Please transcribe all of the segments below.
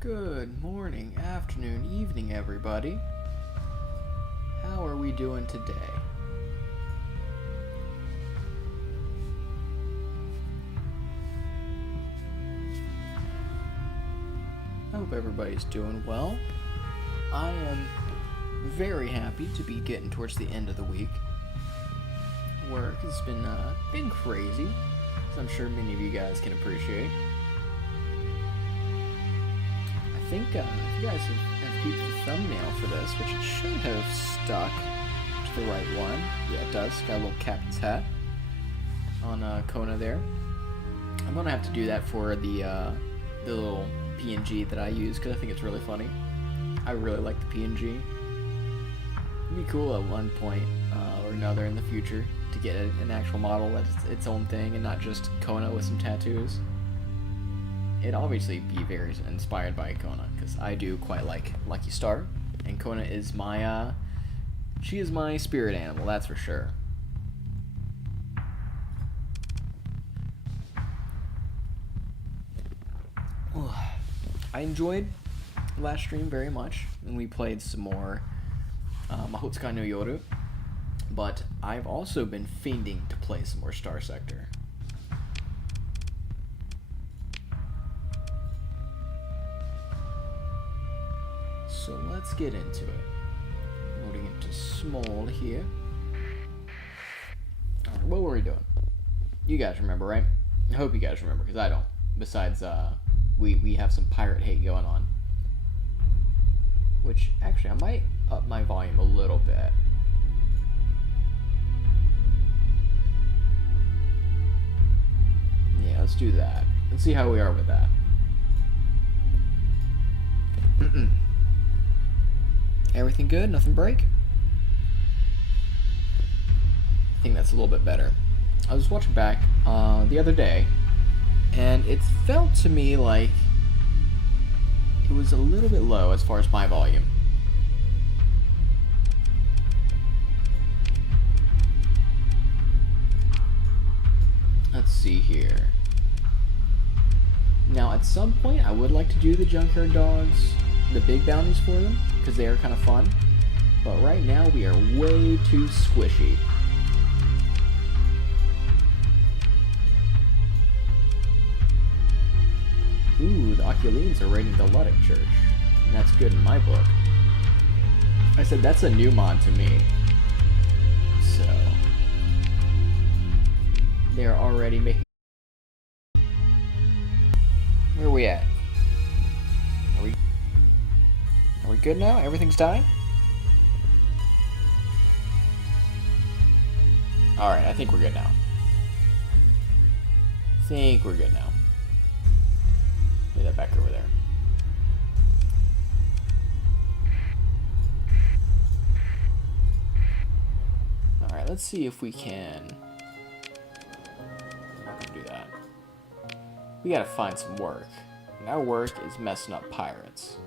Good morning, afternoon, evening, everybody. How are we doing today? I hope everybody's doing well. I am very happy to be getting towards the end of the week. Work has been crazy, as I'm sure many of you guys can appreciate. I think if you guys have peeped the thumbnail for this, which it should have stuck to the right one. Yeah, it does. Got a little captain's hat on Kona there. I'm gonna have to do that for the little PNG that I use because I think it's really funny. I really like the PNG. It'd be cool at one point or another in the future to get an actual model that's its own thing and not just Kona with some tattoos. It'd obviously be very inspired by Kona because I do quite like Lucky Star, and Kona is my she is my spirit animal, that's for sure. I enjoyed last stream very much, and we played some more Mahotsukai no Yoru, but I've also been fiending to play some more Starsector. So let's get into it. Loading into small here. Alright, what were we doing? You guys remember, right? I hope you guys remember, because I don't. Besides, we have some pirate hate going on. Which, actually, I might up my volume a little bit. Yeah, let's do that. Let's see how we are with that. Everything good? Nothing break? I think that's a little bit better. I was watching back the other day, and it felt to me like it was a little bit low as far as my volume. Let's see here. Now, at some point, I would like to do the junkyard dogs, the big bounties for them, because they are kind of fun. But right now, we are way too squishy. Ooh, the Oculines are raiding the Luddic Church. And that's good in my book. I said that's a new mod to me. So they're already making. Where are we at? Are we good now? Everything's dying? Alright, I think we're good now. Think we're good now. Lay that back over there. Alright, let's see if we can. I'm not gonna do that. We gotta find some work. And our work is messing up pirates.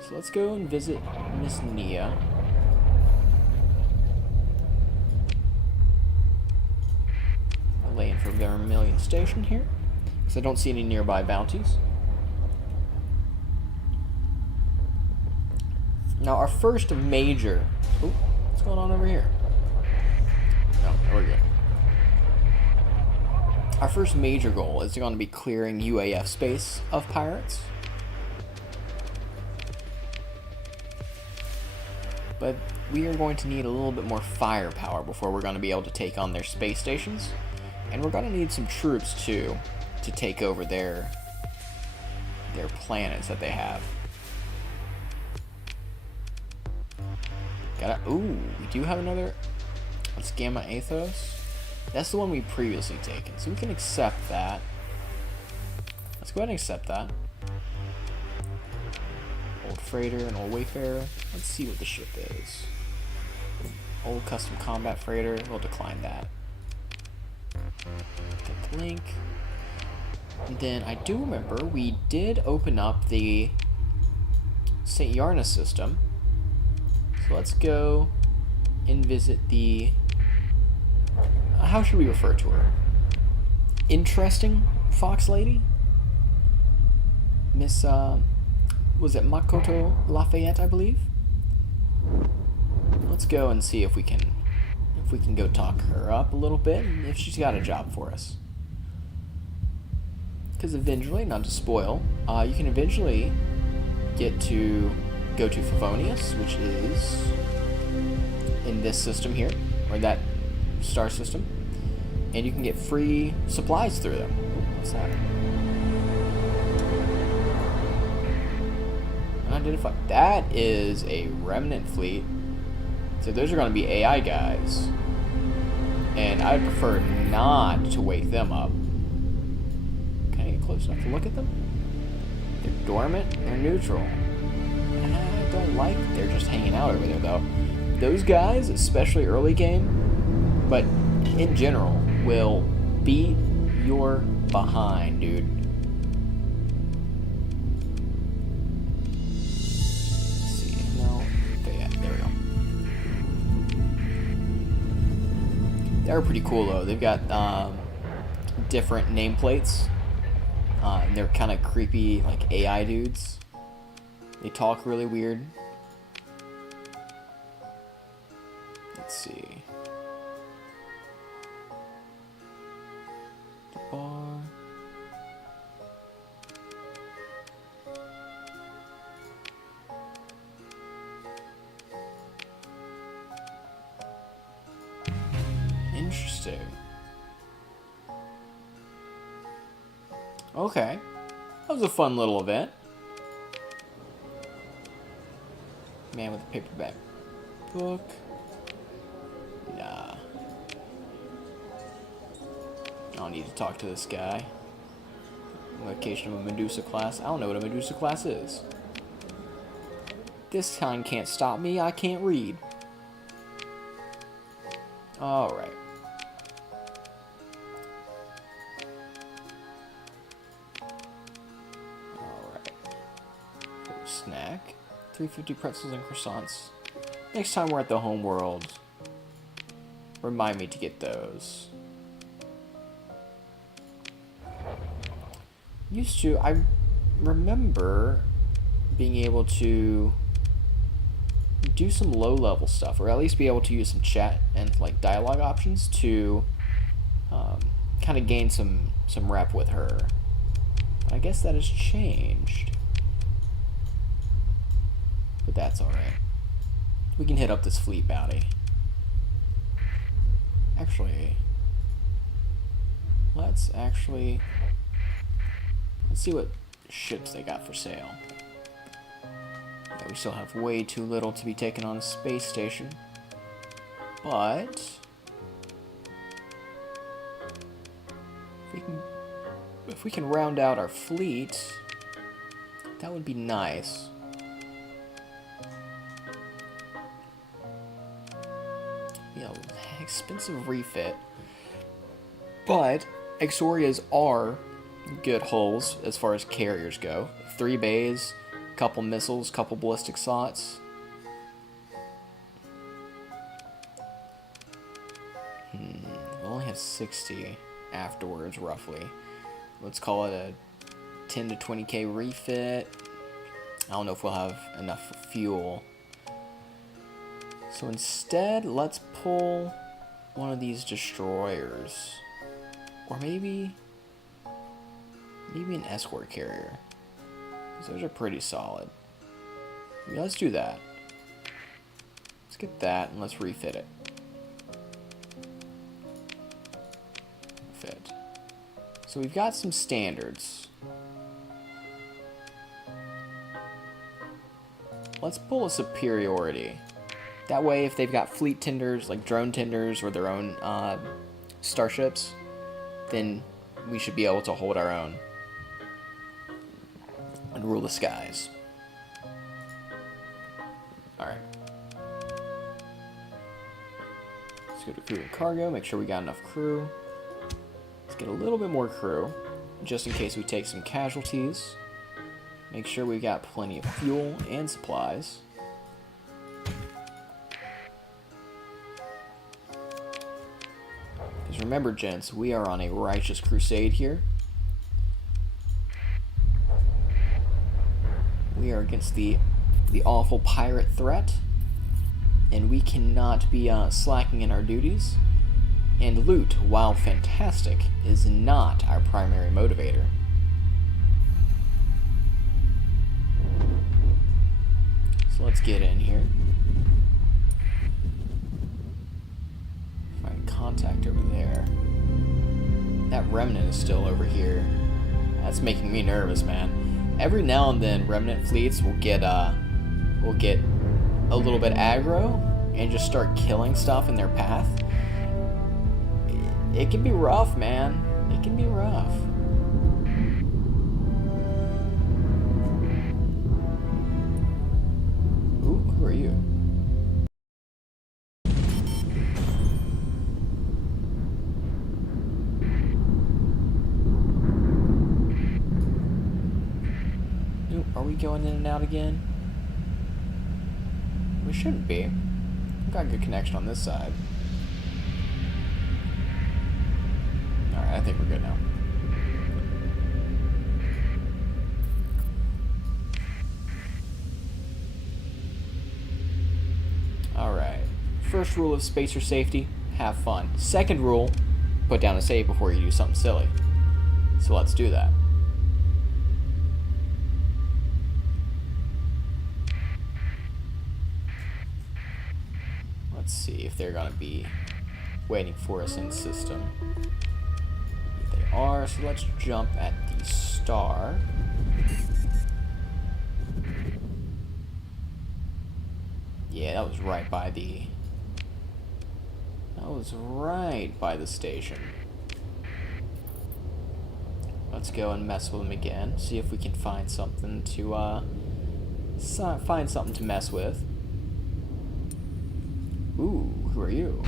So let's go and visit Miss Nia. Laying for Vermilion Station here, because I don't see any nearby bounties. Now our first major... Ooh, what's going on over here? No, we're good. Our first major goal is going to be clearing UAF space of pirates. But we are going to need a little bit more firepower before we're going to be able to take on their space stations. And we're gonna need some troops too to take over their planets that they have. Ooh, we do have another. Let's Gamma Athos. That's the one we previously taken, so we can accept that. Let's go ahead and accept that. Old freighter and old wayfarer. Let's see what the ship is. Old custom combat freighter. We'll decline that. Get the link. And then I do remember we did open up the St. Yarna system. So let's go and visit the... how should we refer to her? interesting fox lady. Miss, was it Makoto Lafayette, I believe? Let's go and see if we can go talk her up a little bit, and if she's got a job for us. Because eventually, not to spoil, you can eventually go to Favonius, which is in this system here, or that star system, and you can get free supplies through them. What's that? Unidentified. That is a remnant fleet. So those are going to be AI guys. And I'd prefer not to wake them up. Can I get close enough to look at them? They're dormant. They're neutral. I don't like that they're just hanging out over there, though. Those guys, especially early game, but in general, will beat your behind, dude. They're pretty cool though. They've got different nameplates. And they're kind of creepy, like AI dudes. They talk really weird. Let's see. The bar. Interesting. Okay. That was a fun little event. Man with a paperback book. Nah. I don't need to talk to this guy. Location of a Medusa class. I don't know what a Medusa class is. This kind can't stop me. I can't read. Alright. Snack. 350 pretzels and croissants. Next time we're at the home world, remind me to get those. I remember being able to do some low-level stuff, or at least be able to use some chat and like dialogue options to kind of gain some rep with her. I guess that has changed. But that's alright. We can hit up this fleet bounty. Actually, let's see what ships they got for sale. Yeah, we still have way too little to be taken on a space station. But if we can round out our fleet, that would be nice. Yeah, expensive refit. But Exorias are good hulls as far as carriers go. 3 bays, couple missiles, couple ballistic slots. We only have 60 afterwards, roughly. Let's call it a 10 to 20k refit. I don't know if we'll have enough for fuel. So instead, let's pull one of these destroyers. Or maybe an escort carrier. Because those are pretty solid. Yeah, let's do that. Let's get that and let's refit it. Fit. So we've got some standards. Let's pull a superiority. That way, if they've got fleet tenders, like drone tenders, or their own starships, then we should be able to hold our own and rule the skies. Alright. Let's go to crew and cargo, make sure we got enough crew. Let's get a little bit more crew, just in case we take some casualties. Make sure we've got plenty of fuel and supplies. Because remember, gents, we are on a righteous crusade here. We are against the awful pirate threat, and we cannot be slacking in our duties. And loot, while fantastic, is not our primary motivator. So let's get in here. Find contact over there. That remnant is still over here. That's making me nervous, man. Every now and then, remnant fleets will get a little bit aggro and just start killing stuff in their path. It can be rough, man. It can be rough. Ooh, who are you? Ooh, are we going in and out again? We shouldn't be. We've got a good connection on this side. Alright, I think we're good now. Alright. First rule of spacer safety, have fun. Second rule, put down a save before you do something silly. So let's do that. Let's see if they're gonna be waiting for us in the system. They are, so let's jump at the star. Yeah, that was right by the... That was right by the station. Let's go and mess with them again. See if we can find something to, mess with. Ooh, who are you?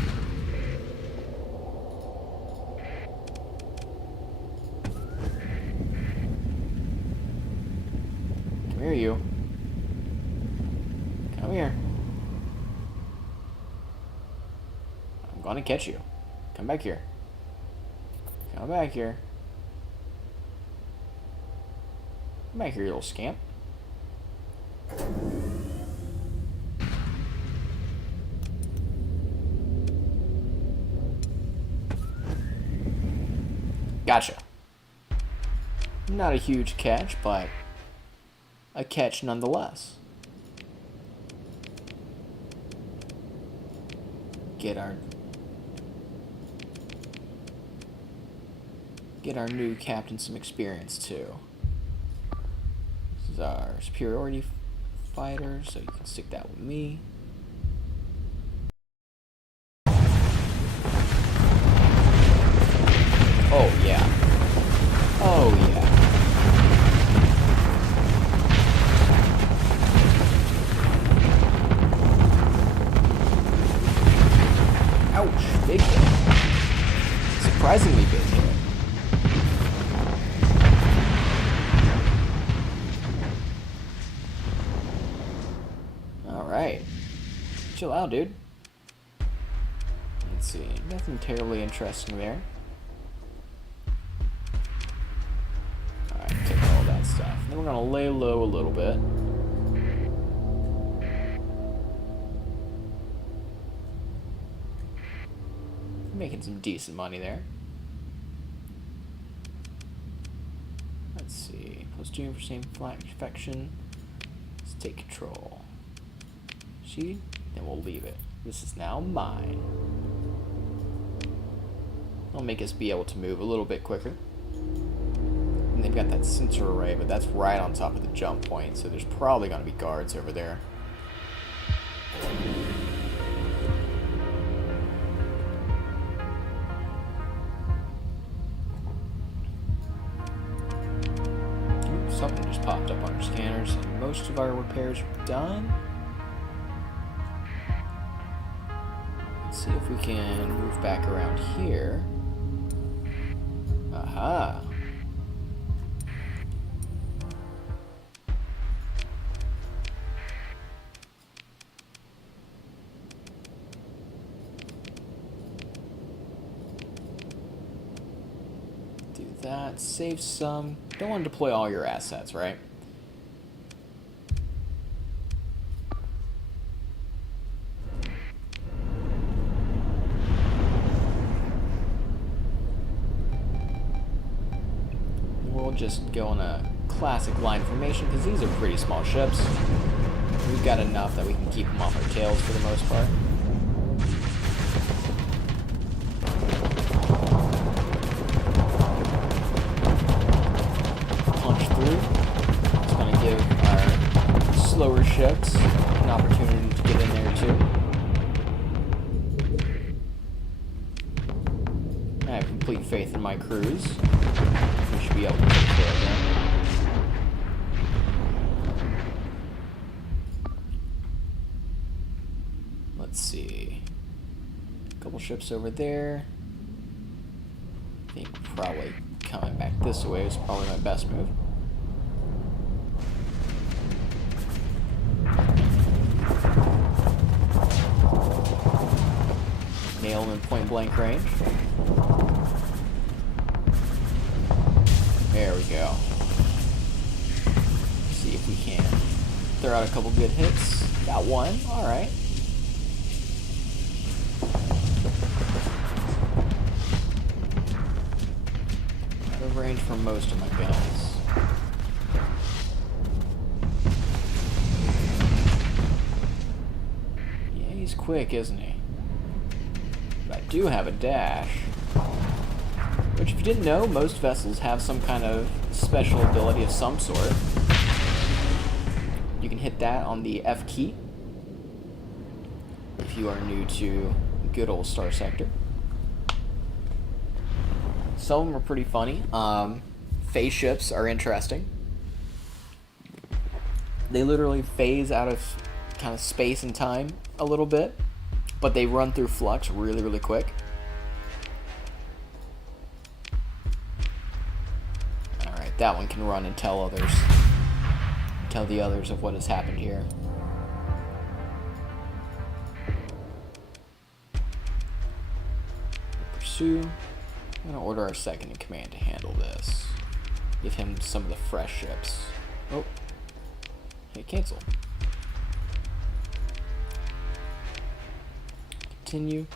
Come here, you. Come here. I'm gonna catch you. Come back here. Come back here. Come back here, you little scamp. Gotcha. Not a huge catch, but a catch nonetheless. Get our new captain some experience too. This is our superiority fighter, so you can stick that with me. Oh yeah. Oh yeah. Ouch, big hit. Surprisingly big hit. Alright. Chill out, dude. Let's see. Nothing terribly interesting there. Take all that stuff. Then we're gonna lay low a little bit. Making some decent money there. Let's see. +2 for same flight infection. Let's take control. See? Then we'll leave it. This is now mine. It'll make us be able to move a little bit quicker. And they've got that sensor array, but that's right on top of the jump point, so there's probably going to be guards over there. Ooh, something just popped up on our scanners, and most of our repairs are done. Let's see if we can move back around here. Aha! Do that. Save some. Don't want to deploy all your assets, right? We'll just go on a classic line formation because these are pretty small ships. We've got enough that we can keep them off our tails for the most part. Punch through. It's going to give our slower ships an opportunity to get in there too. I have complete faith in my crews. We should be able to take care of them. Let's see. A couple ships over there. I think probably coming back this way is probably my best move. Nail them in point blank range. There we go. See if we can throw out a couple good hits. Got one. All right. Out of range for most of my guns. Yeah, he's quick, isn't he? But I do have a dash. Which, if you didn't know, most vessels have some kind of special ability of some sort. You can hit that on the F key if you are new to good old starsector. Some of them are pretty funny. Phase ships are interesting. They literally phase out of kind of space and time a little bit, but they run through flux really, really quick. That one can run and tell the others of what has happened here. Pursue. I'm going to order our second in command to handle this. Give him some of the fresh ships. Oh. Hey, cancel. Continue.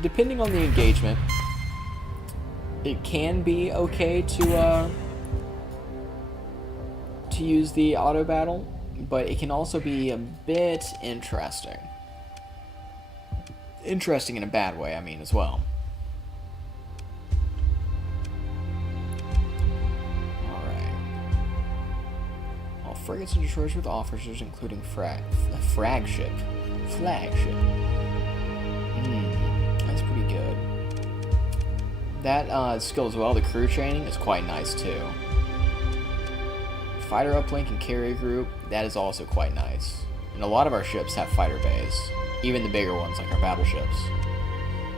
Depending on the engagement, it can be okay to use the auto battle, but it can also be a bit interesting. Interesting in a bad way, I mean, as well. Alright. All frigates and destroyers with officers, including flagship. That's pretty good. That skill as well, the crew training, is quite nice too. Fighter uplink and carrier group, that is also quite nice. And a lot of our ships have fighter bays, even the bigger ones like our battleships.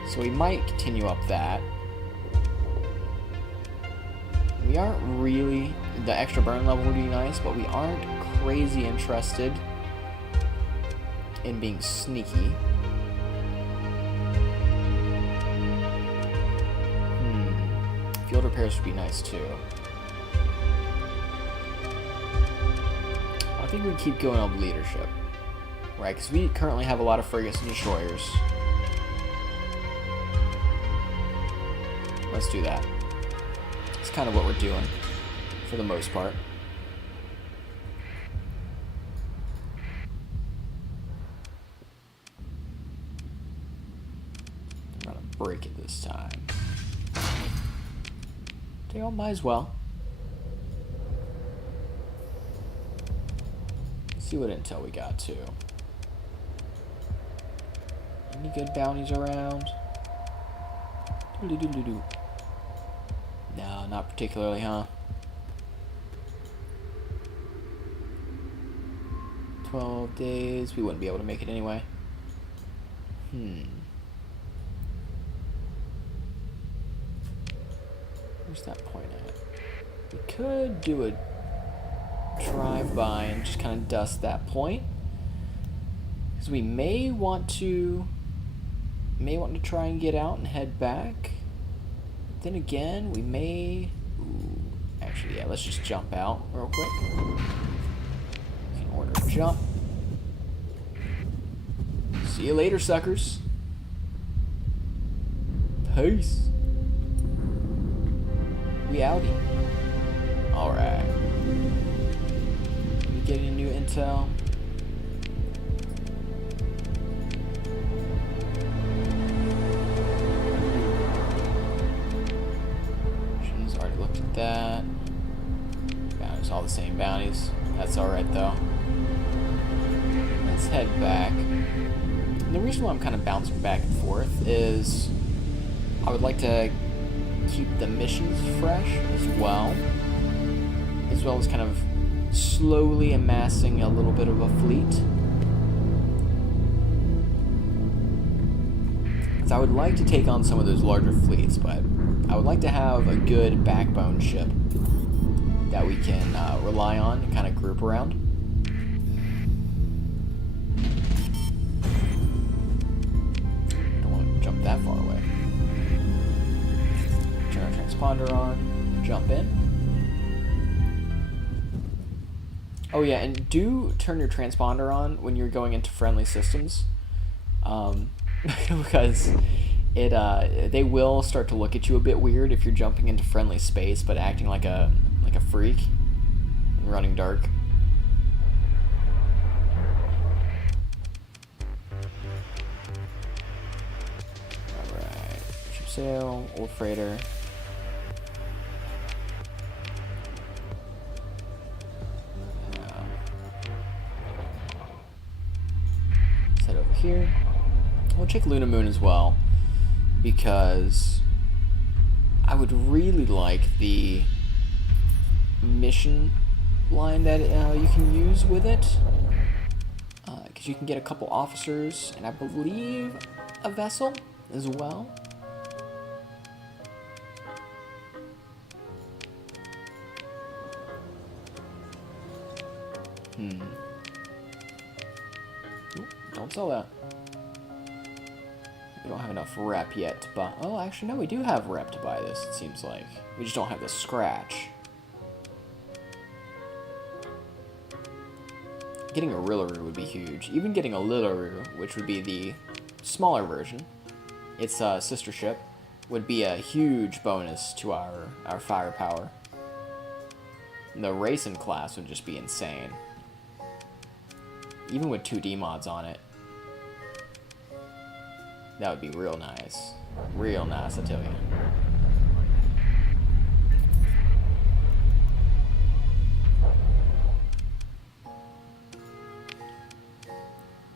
So we might continue up that. We aren't really, the extra burn level would be nice, but we aren't crazy interested in being sneaky. Field repairs would be nice too. I think we keep going on leadership, right? Because we currently have a lot of frigates and destroyers. Let's do that. It's kind of what we're doing, for the most part. I'm gonna break it this time. They all might as well. See what intel we got too. Any good bounties around? Doodly-doodly-doo. No, not particularly, huh? 12 days. We wouldn't be able to make it anyway. Where's that point at? We could do a drive-by and just kind of dust that point. Because we may want to try and get out and head back. Then again, we may... Ooh, actually, yeah, let's just jump out real quick. We can order a jump. See you later, suckers. Peace. We outie. Alright. We get any new intel? She's already looked at that. Bounties, all the same bounties. That's alright though. Let's head back. And the reason why I'm kind of bouncing back and forth is I would like to keep the missions fresh as well as kind of slowly amassing a little bit of a fleet. So I would like to take on some of those larger fleets, but I would like to have a good backbone ship that we can rely on and kind of group around. Don't want to jump that far away. Turn our transponder on, jump in. Oh yeah, and do turn your transponder on when you're going into friendly systems, because they will start to look at you a bit weird if you're jumping into friendly space but acting like a freak and running dark. All right, ship sail, old freighter. Here. We'll check Luna Moon as well, because I would really like the mission line that you can use with it, because you can get a couple officers and I believe a vessel as well. Don't sell that. We don't have enough rep yet to buy. Oh, actually, no, we do have rep to buy this, it seems like. We just don't have the scratch. Getting a Rillaroo would be huge. Even getting a Lillaroo, which would be the smaller version, its sister ship, would be a huge bonus to our firepower. The racing class would just be insane. Even with 2D mods on it. That would be real nice. Real nice, I tell you.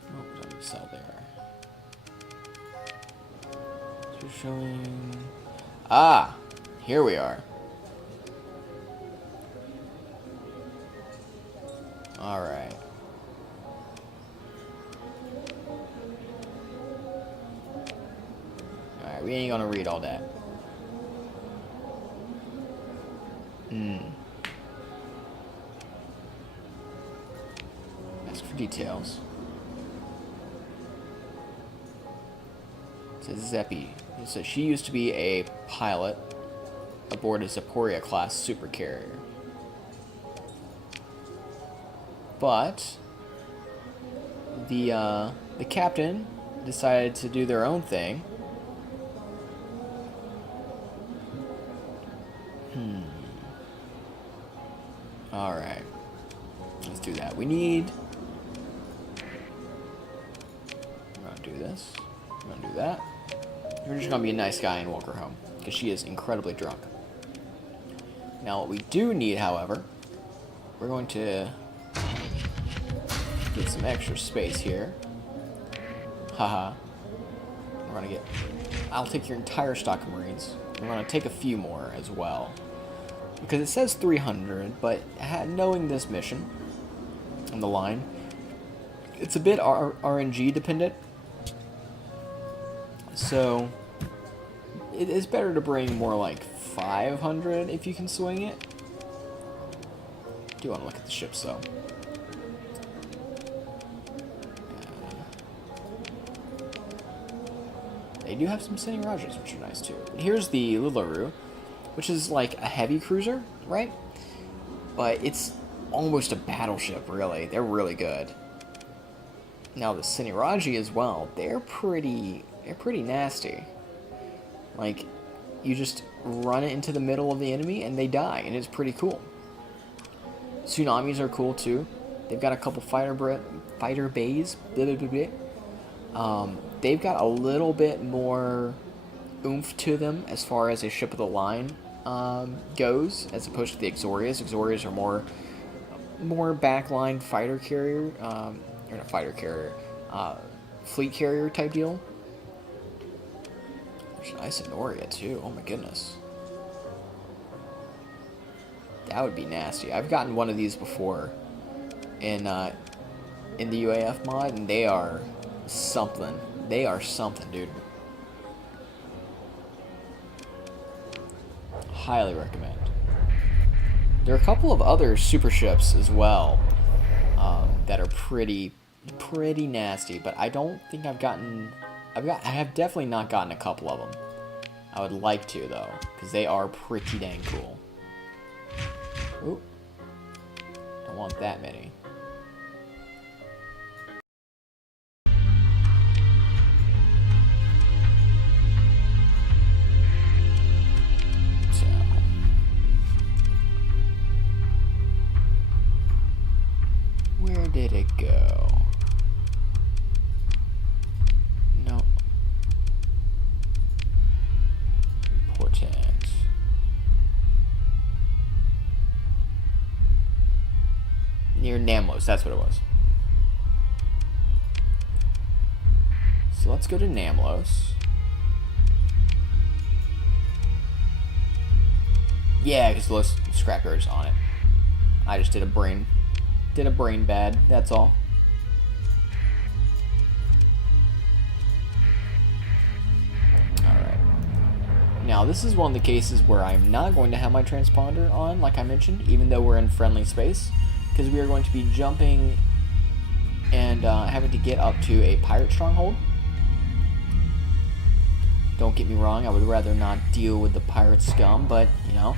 Oh, what do we sell there? So we're showing... Ah! Here we are. Alright. We ain't gonna read all that. Ask for details. It says Zeppy. It says she used to be a pilot aboard a Zaporia class supercarrier. But the captain decided to do their own thing. Alright. Let's do that. We need... We're gonna do this. We're gonna do that. We're just gonna be a nice guy and walk her home, because she is incredibly drunk. Now what we do need, however, we're going to get some extra space here. Haha. We're gonna get... I'll take your entire stock of Marines. We're gonna take a few more as well. Because it says 300, but knowing this mission on the line, it's a bit RNG dependent. So it is better to bring more like 500 if you can swing it. I do want to look at the ships though. They do have some shenanigans, which are nice too. But here's the Lularu, which is like a heavy cruiser, right? But it's almost a battleship, really. They're really good. Now the Siniraji as well, they're pretty nasty. Like, you just run it into the middle of the enemy and they die, and it's pretty cool. Tsunamis are cool too. They've got a couple fighter bays. They've got a little bit more oomph to them as far as a ship of the line goes, as opposed to the Exorias. Exorias are more backline fighter carrier, or not fighter carrier, fleet carrier type deal. There's Isinoria too. Oh my goodness, that would be nasty. I've gotten one of these before in the UAF mod, and they are something. They are something, dude. Highly recommend. There are a couple of other super ships as well that are pretty nasty, but I don't think I have definitely not gotten a couple of them. I would like to though, because they are pretty dang cool. Ooh, don't want that many. Where did it go? No. Important. Near Namlos, that's what it was. So let's go to Namlos. Yeah, because those scrappers on it. I just did a brain bad, that's all. Alright. Now, this is one of the cases where I'm not going to have my transponder on, like I mentioned, even though we're in friendly space, because we are going to be jumping and having to get up to a pirate stronghold. Don't get me wrong, I would rather not deal with the pirate scum, but, you know,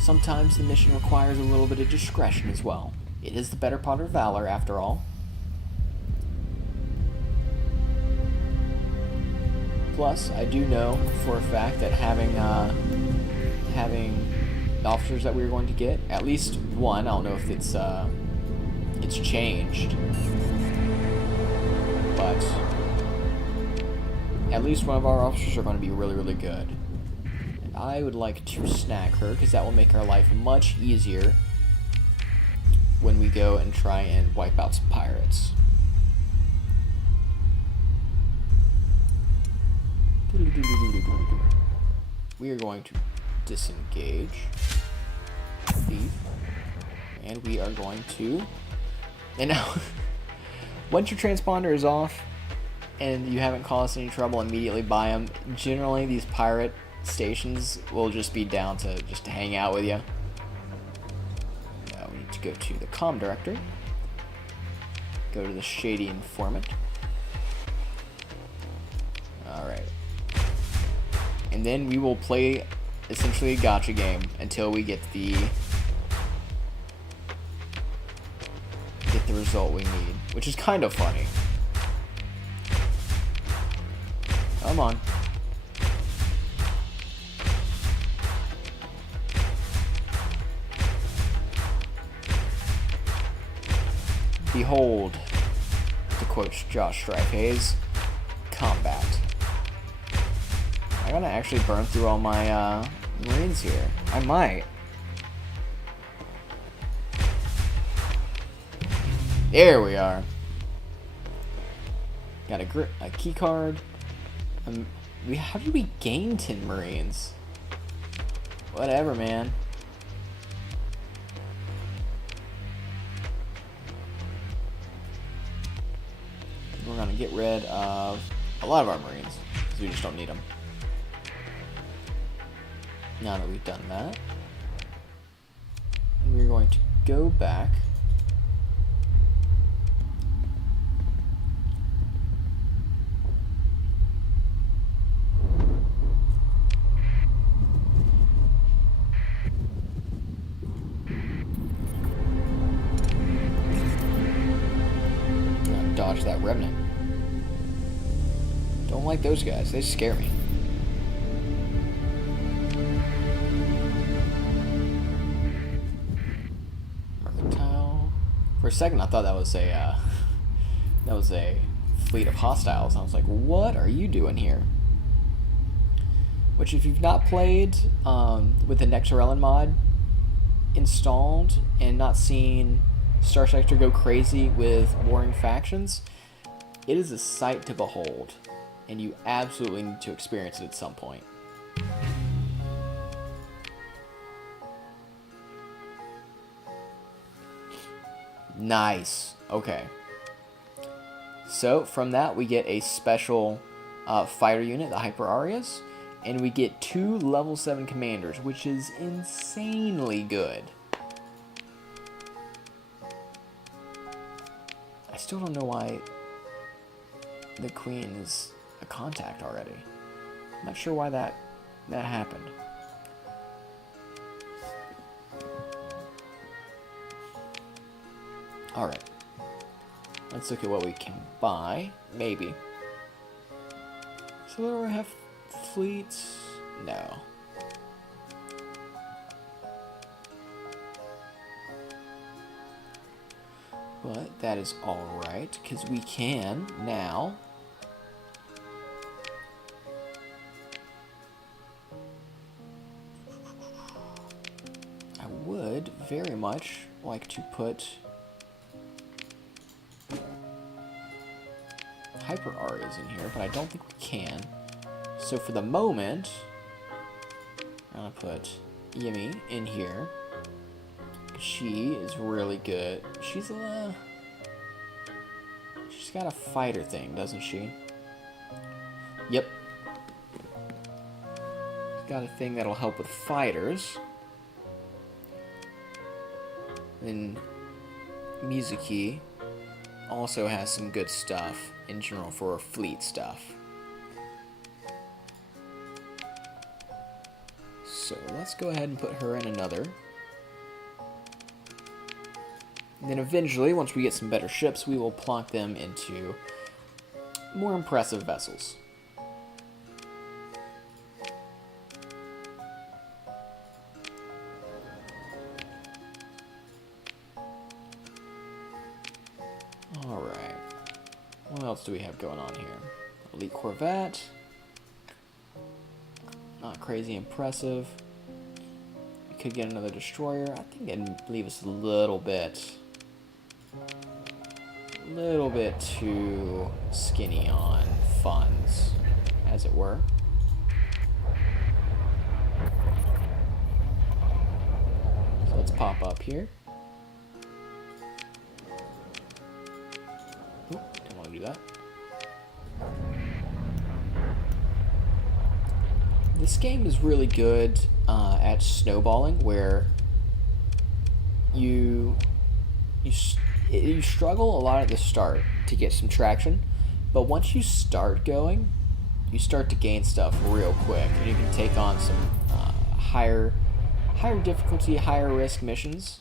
sometimes the mission requires a little bit of discretion as well. It is the better part of valor, after all. Plus, I do know for a fact that having the officers that we are going to get, at least one, I don't know if it's changed, but at least one of our officers are going to be really, really good. I would like to snag her, because that will make our life much easier when we go and try and wipe out some pirates. We are going to disengage thief, and we are going to, and now once your transponder is off and you haven't caused any trouble, immediately buy them. Generally these pirate stations will just be down to just to hang out with you. Now we need to go to the comm director, go to the shady informant. Alright, and then we will play essentially a gotcha game until we get the result we need, which is kind of funny. Come on. Behold, to quote Josh Strife, combat. I'm gonna actually burn through all my Marines here. I might. There we are. Got a key card. How did we gain 10 Marines? Whatever, man. We're gonna get rid of a lot of our Marines, because we just don't need them. Now that we've done that, we're going to go back that remnant. Don't like those guys. They scare me. Mercantile. For a second, I thought that was a fleet of hostiles. I was like, what are you doing here? Which, if you've not played with the Nexarellan mod installed and not seen Starsector go crazy with warring factions, it is a sight to behold, and you absolutely need to experience it at some point. Nice. Okay. So from that we get a special fighter unit, the Hyper Arias, and we get 2 level 7 commanders, which is insanely good. I still don't know why the Queen is a contact already. I'm not sure why that happened. Alright. Let's look at what we can buy. Maybe. So do I have fleets? No. But that is alright, because we can now I would very much like to put Hyper Arias in here, but I don't think we can. So for the moment, I'm gonna put Yemi in here. She is really good. She's got a fighter thing, doesn't she? Yep. She's got a thing that'll help with fighters. Then Mizuki also has some good stuff in general for fleet stuff. So let's go ahead and put her in another. And then eventually, once we get some better ships, we will plonk them into more impressive vessels. Alright. What else do we have going on here? Elite Corvette. Not crazy impressive. We could get another destroyer. I think it'd leave us a little bit too skinny on funds, as it were. So let's pop up here. Oop, don't want to do that. This game is really good at snowballing, where you struggle a lot at the start to get some traction, but once you start going, you start to gain stuff real quick, and you can take on some higher difficulty, higher risk missions.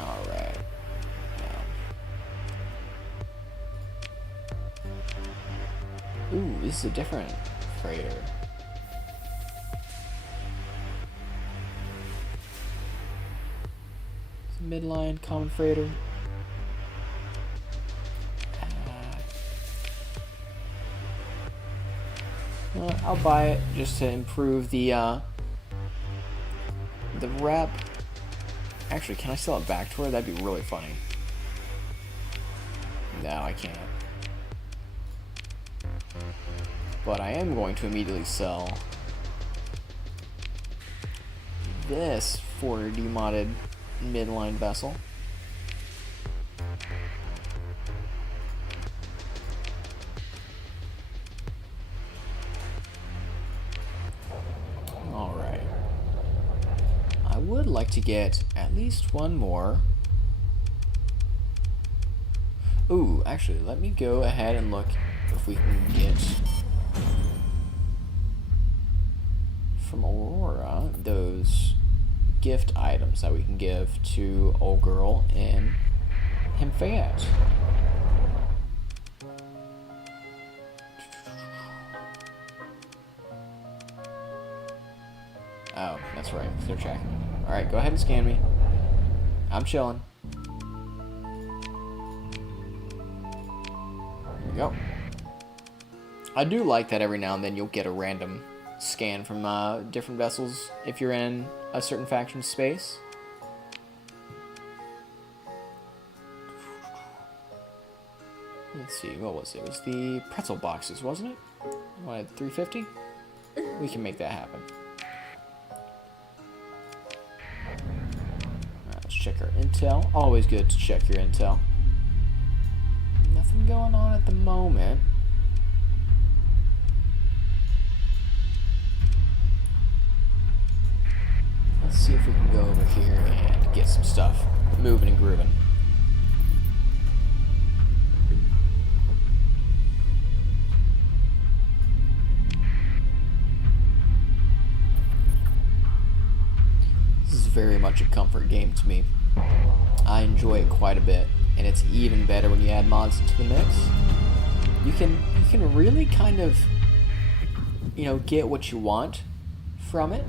Alright. Ooh, this is a different freighter. It's a midline common freighter. I'll buy it just to improve the rep. Actually, can I sell it back to her? That'd be really funny. No, I can't. But I am going to immediately sell this 4D modded midline vessel. Alright. I would like to get at least one more. Ooh, actually, let me go ahead and look if we can get from Aurora those gift items that we can give to old girl in Himfayette. Oh, that's right. They're tracking me. Alright, go ahead and scan me. I'm chilling. There we go. I do like that every now and then you'll get a random scan from different vessels if you're in a certain faction space. Let's see, what was it? It was the pretzel boxes, wasn't it? What, 350? We can make that happen. Alright, let's check our intel. Always good to check your intel. Nothing going on at the moment. Let's see if we can go over here and get some stuff moving and grooving. This is very much a comfort game to me. I enjoy it quite a bit, and it's even better when you add mods to the mix. You can really kind of, you know, get what you want from it.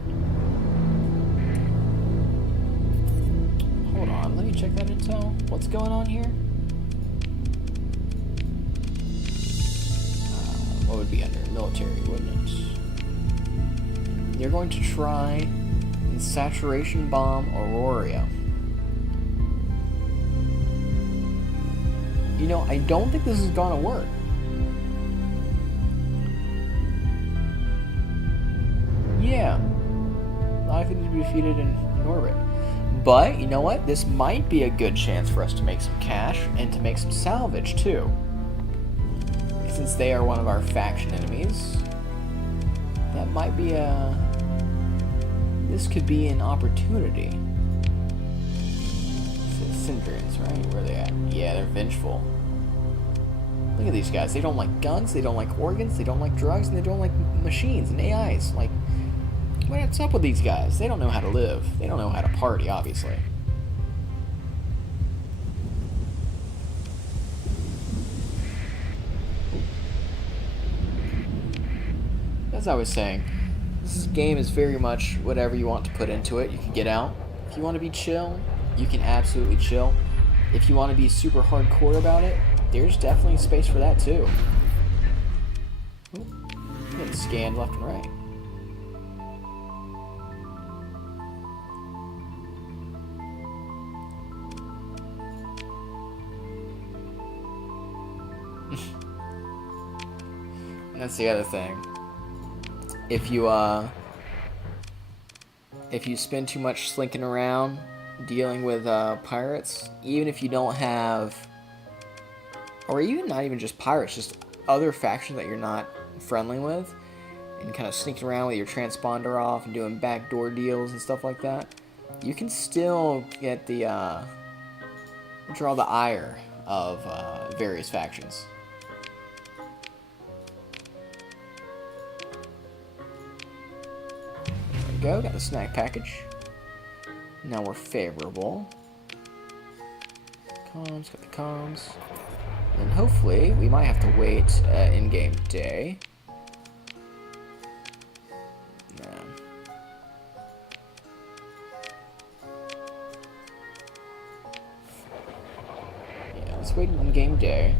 Hold on, let me check that intel. What's going on here? What would be under military, wouldn't it? You're going to try saturation bomb Aurora. You know, I don't think this is gonna work. Yeah, likely to be defeated in orbit. But, you know what? This might be a good chance for us to make some cash and to make some salvage, too. Since they are one of our faction enemies, that might be a... This could be an opportunity. Syndrians, right? Where are they at? Yeah, they're vengeful. Look at these guys. They don't like guns, they don't like organs, they don't like drugs, and they don't like machines and AIs. Like, what's up with these guys? They don't know how to live. They don't know how to party, obviously. As I was saying, this game is very much whatever you want to put into it. You can get out. If you want to be chill, you can absolutely chill. If you want to be super hardcore about it, there's definitely space for that too. Ooh, getting scanned left and right. And that's the other thing. If you spend too much slinking around dealing with pirates, even if you don't have, or even not even just pirates, just other factions that you're not friendly with, and kind of sneaking around with your transponder off and doing backdoor deals and stuff like that, you can still get the draw the ire of various factions. Go, got the snack package. Now we're favorable. Comms, got the comms. And hopefully, we might have to wait in-game day. No. Yeah, let's wait in-game day.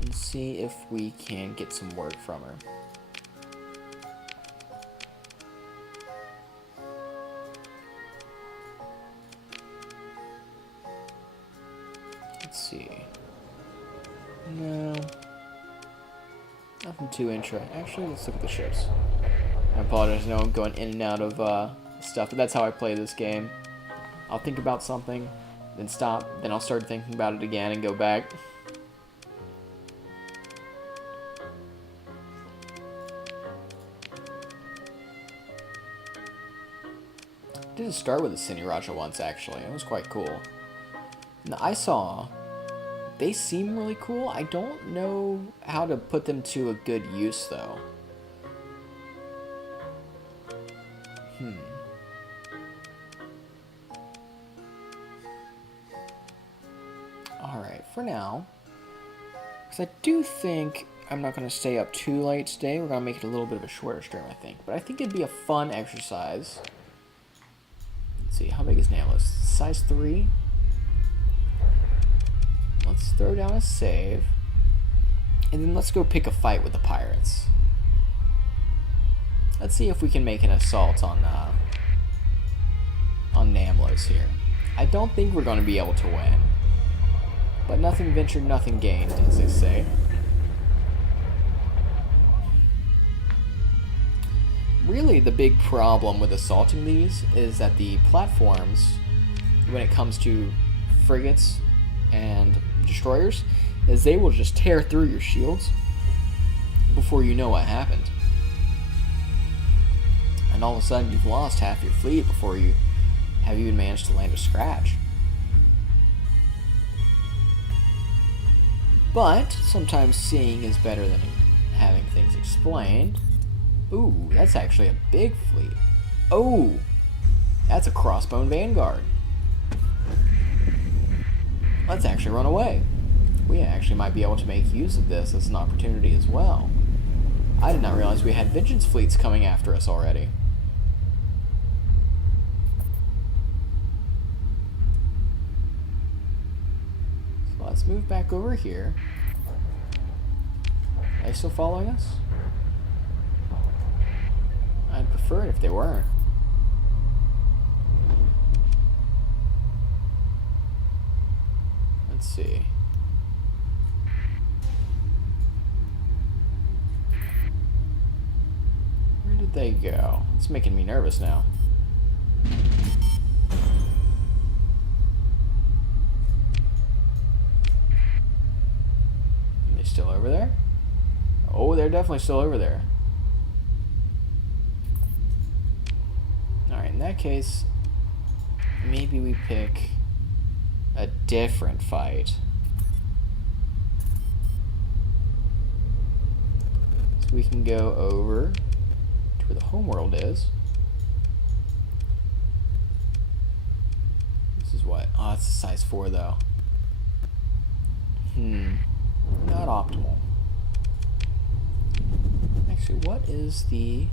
And see if we can get some word from her. Let's see. No. Nothing too interesting. Actually, let's look at the ships. I apologize, I know I'm going in and out of stuff, but that's how I play this game. I'll think about something, then stop, then I'll start thinking about it again and go back. I did start with a Cine Raja once, actually. It was quite cool. And I saw, they seem really cool. I don't know how to put them to a good use, though. for now, because I do think I'm not going to stay up too late today. We're going to make it a little bit of a shorter stream, I think. But I think it'd be a fun exercise. Let's see, how big is Nameless? Size 3? Let's throw down a save. And then let's go pick a fight with the pirates. Let's see if we can make an assault on Namlos here. I don't think we're going to be able to win. But nothing ventured, nothing gained, as they say. Really, the big problem with assaulting these is that the platforms, when it comes to frigates and destroyers, is they will just tear through your shields before you know what happened. And all of a sudden, you've lost half your fleet before you have even managed to land a scratch. But sometimes seeing is better than having things explained. Ooh, that's actually a big fleet. Oh, that's a crossbone vanguard. Let's actually run away. We actually might be able to make use of this as an opportunity as well. I did not realize we had vengeance fleets coming after us already. So let's move back over here. Are they still following us? I'd prefer it if they weren't. Let's see. Where did they go? It's making me nervous now. Are they still over there? Oh, they're definitely still over there. Alright, in that case, maybe we pick a different fight. So we can go over to where the homeworld is. This is what? Oh, it's a size 4 though. Not optimal. Actually, what is the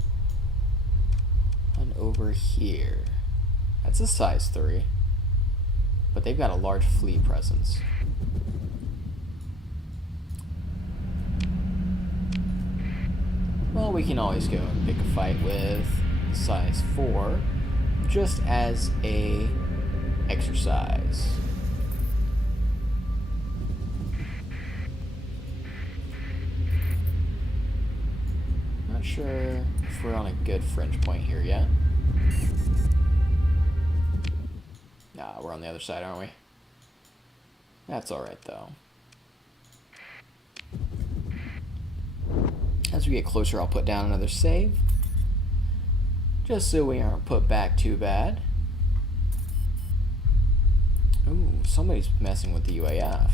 one over here? That's a size 3. But they've got a large fleet presence. Well, we can always go and pick a fight with size 4 just as a exercise. Not sure if we're on a good fringe point here yet. Nah, we're on the other side, aren't we? That's alright, though. As we get closer, I'll put down another save. Just so we aren't put back too bad. Ooh, somebody's messing with the UAF.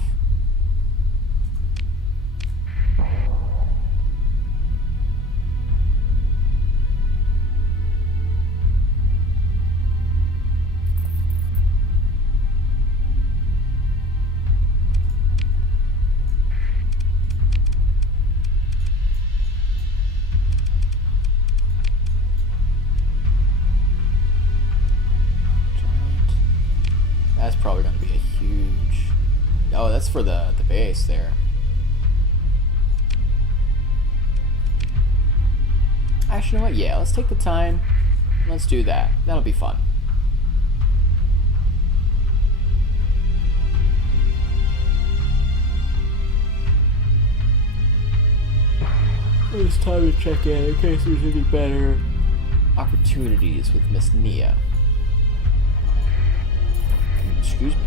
That's probably going to be a huge... Oh, that's for the base there. Actually, you know what? Yeah, let's take the time. Let's do that. That'll be fun. It's time to check in case there's any better opportunities with Miss Nia. Excuse me.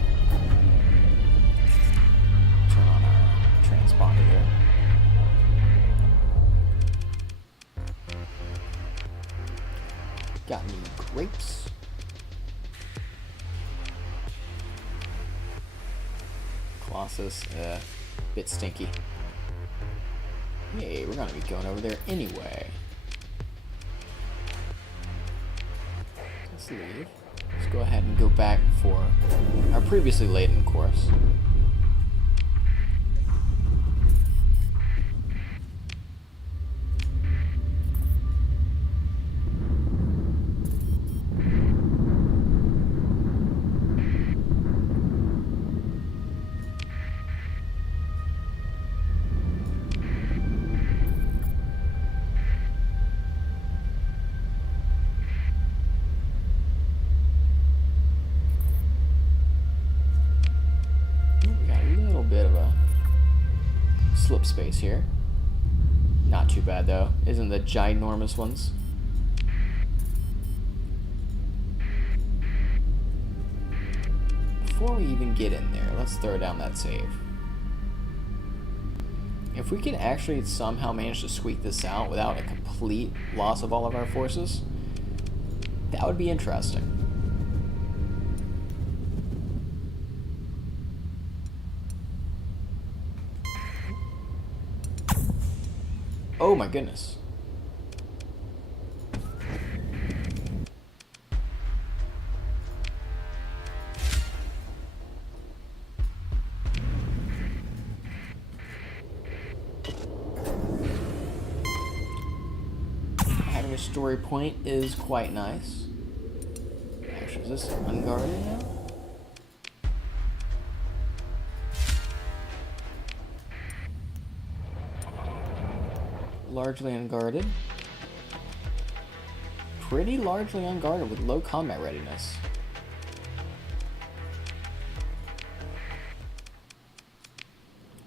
Turn on our transponder here. Got any grapes? Colossus, bit stinky. Hey, we're gonna be going over there anyway. Let's leave. Let's go ahead and go back for our previously laden course. slip space here. Not too bad though. Isn't the ginormous ones? Before we even get in there, let's throw down that save. If we can actually somehow manage to squeak this out without a complete loss of all of our forces, that would be interesting. Oh my goodness. Having a story point is quite nice. Actually, is this unguarded now? Largely unguarded. Pretty largely unguarded with low combat readiness.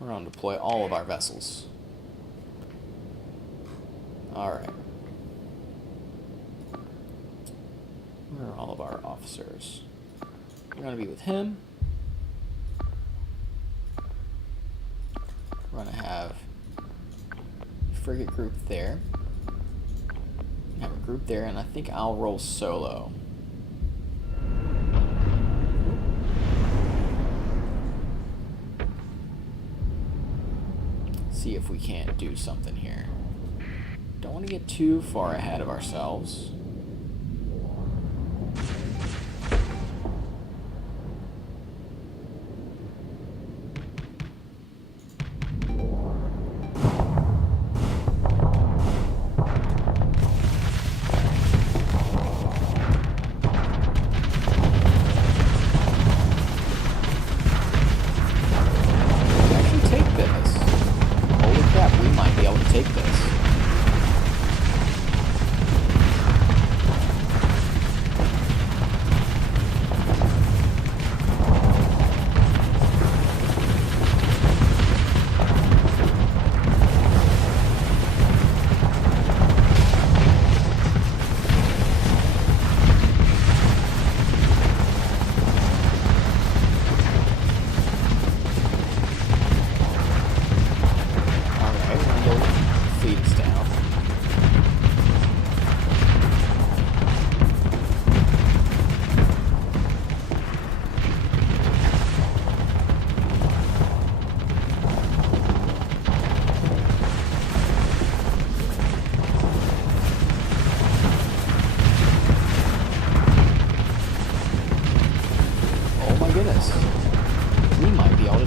We're going to deploy all of our vessels. Alright. Where are all of our officers? We're going to be with him. We're going to have frigate group there. Have a group there, and I think I'll roll solo. See if we can't do something here. Don't want to get too far ahead of ourselves.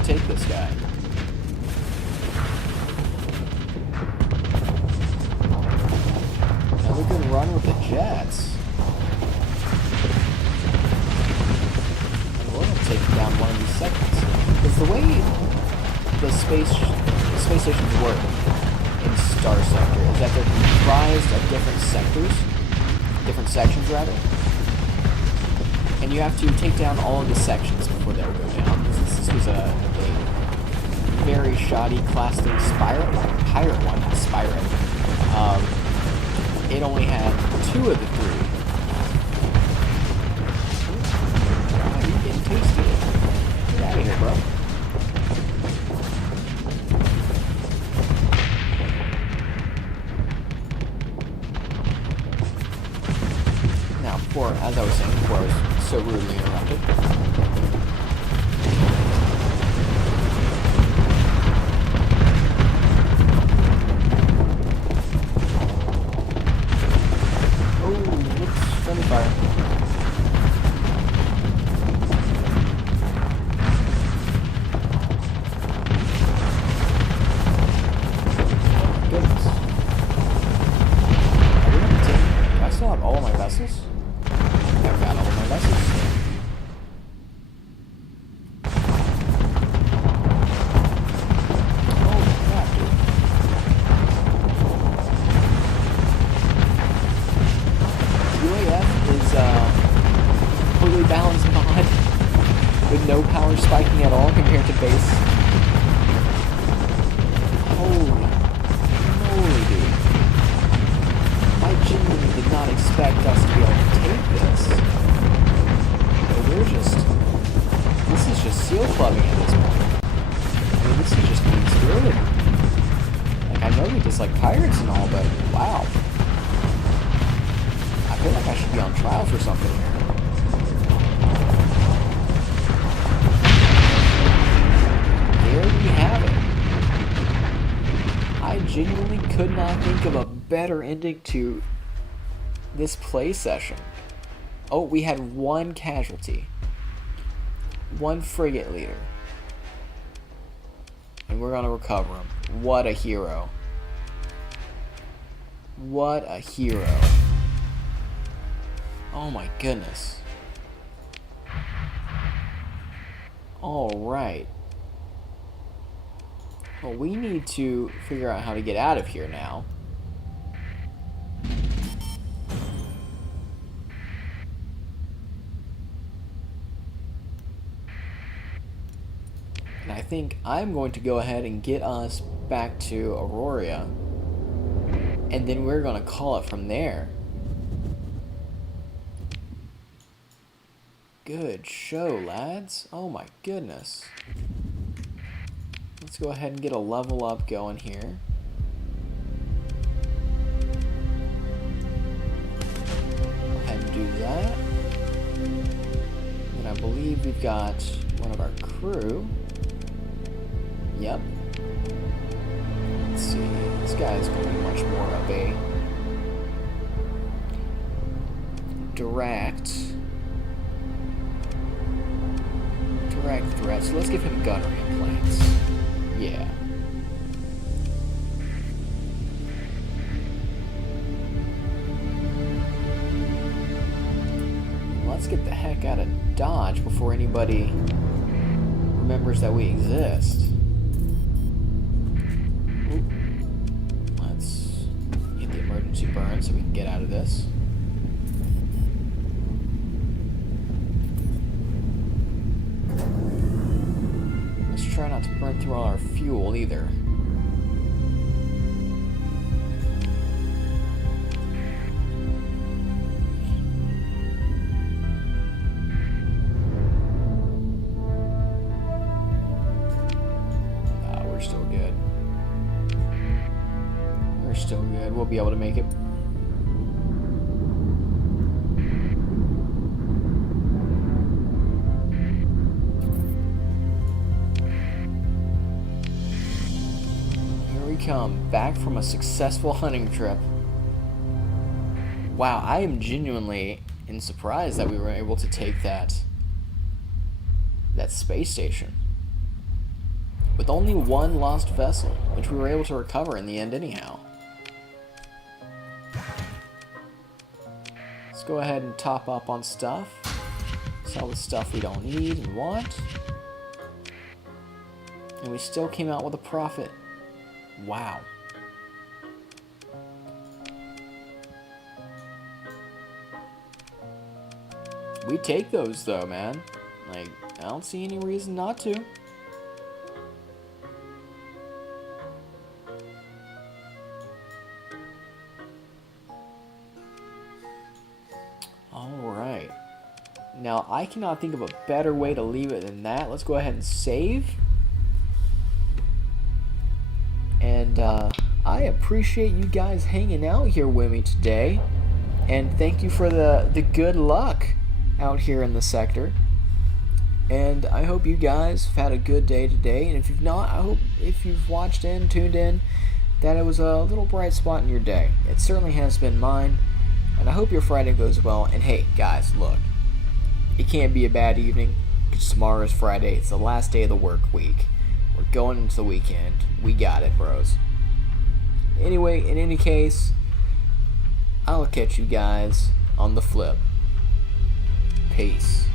Take this guy. Another good run with the jets. And we're going to take down one of these segments. Because the way the space stations work in Starsector is that they're comprised of different sectors, different sections rather. And you have to take down all of the sections before they'll go down. This was a very shoddy Class 3 pirate one, Spyro. It only had 2 of the 3. Oh, you're getting tasty. Get out of here, bro. Now, as I was saying before, I was so rudely interrupted. With no power spiking at all compared to base. genuinely did not expect us to be able to take this. But this is just seal clubbing at this point. I mean, this is just being spirited. Like, I know we dislike pirates and all, but wow. I feel like I should be on trial for something here. There we have it. I genuinely could not think of a better ending to this play session. Oh, we had one casualty. One frigate leader. And we're gonna recover him. What a hero. What a hero. Oh my goodness. Alright. Well, we need to figure out how to get out of here now. And I think I'm going to go ahead and get us back to Aurora. And then we're going to call it from there. Good show, lads. Oh my goodness. Let's go ahead and get a level up going here. Go ahead and do that. And I believe we've got one of our crew. Yep. Let's see. This guy's going to be much more of a direct threat. So let's give him gunnery implants. Yeah. Let's get the heck out of Dodge before anybody remembers that we exist. Ooh. Let's hit the emergency burn so we can get out of this. Let's try not to burn through all our fuel either. We're still good. We're still good. We'll be able to make it. Come back from a successful hunting trip. Wow, I am genuinely surprised that we were able to take that space station with only one lost vessel, which we were able to recover in the end anyhow. Let's go ahead and top up on stuff. Sell the stuff we don't need and want. And we still came out with a profit. Wow. We take those though, man. Like, I don't see any reason not to. Alright. Now, I cannot think of a better way to leave it than that. Let's go ahead and save. And I appreciate you guys hanging out here with me today. And thank you for the good luck out here in the sector. And I hope you guys have had a good day today. And if you've not, I hope if you've watched in, tuned in, that it was a little bright spot in your day. It certainly has been mine. And I hope your Friday goes well. And hey, guys, look. It can't be a bad evening because tomorrow is Friday. It's the last day of the work week. We're going into the weekend. We got it, bros. Anyway, in any case, I'll catch you guys on the flip. Peace.